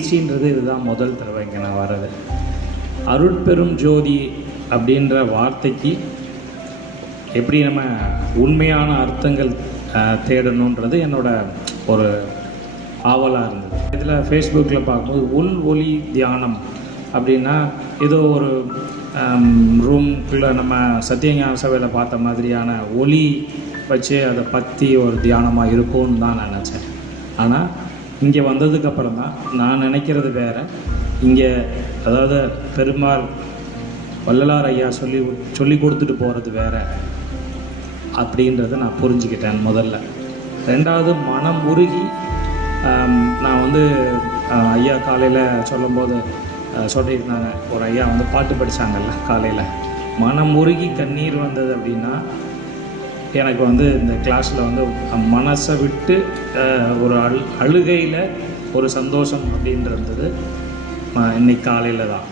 நிகழ்ச்சின்றது இதுதான் முதல் தடவை இங்கே நான் வர்றது. அருட்பெரும் ஜோதி அப்படின்ற வார்த்தைக்கு எப்படி நம்ம உண்மையான அர்த்தங்கள் தேடணுன்றது என்னோட ஒரு ஆவலாக இருந்தது. இதில் ஃபேஸ்புக்கில் பார்க்கும்போது உள் ஒளி தியானம் அப்படின்னா ஏதோ ஒரு ரூம்குள்ளே நம்ம சத்தியஞான சபையில் பார்த்த மாதிரியான ஒளி வச்சு அதை பற்றி ஒரு தியானமாக இருக்கும்னு தான் நான் நினச்சேன். ஆனால் இங்கே வந்ததுக்கப்புறம் தான் நான் நினைக்கிறது வேறு. இங்கே அதாவது பெருமாள் வள்ளலார் ஐயா சொல்லி கொடுத்துட்டு போகிறது வேறு அப்படின்றத நான் புரிஞ்சுக்கிட்டேன் முதல்ல. ரெண்டாவது, மனம் உருகி நான் வந்து ஐயா காலையில் சொல்லும்போது சொல்லியிருந்தாங்க, ஒரு ஐயா வந்து பாட்டு படித்தாங்கல்ல காலையில், மனம் உருகி கண்ணீர் வந்தது அப்படின்னா எனக்கு வந்து இந்த கிளாஸில் வந்து மனசை விட்டு ஒரு அழுகையில் ஒரு சந்தோஷம் அப்படின்றது இன்னைக்கு காலையில் தான்.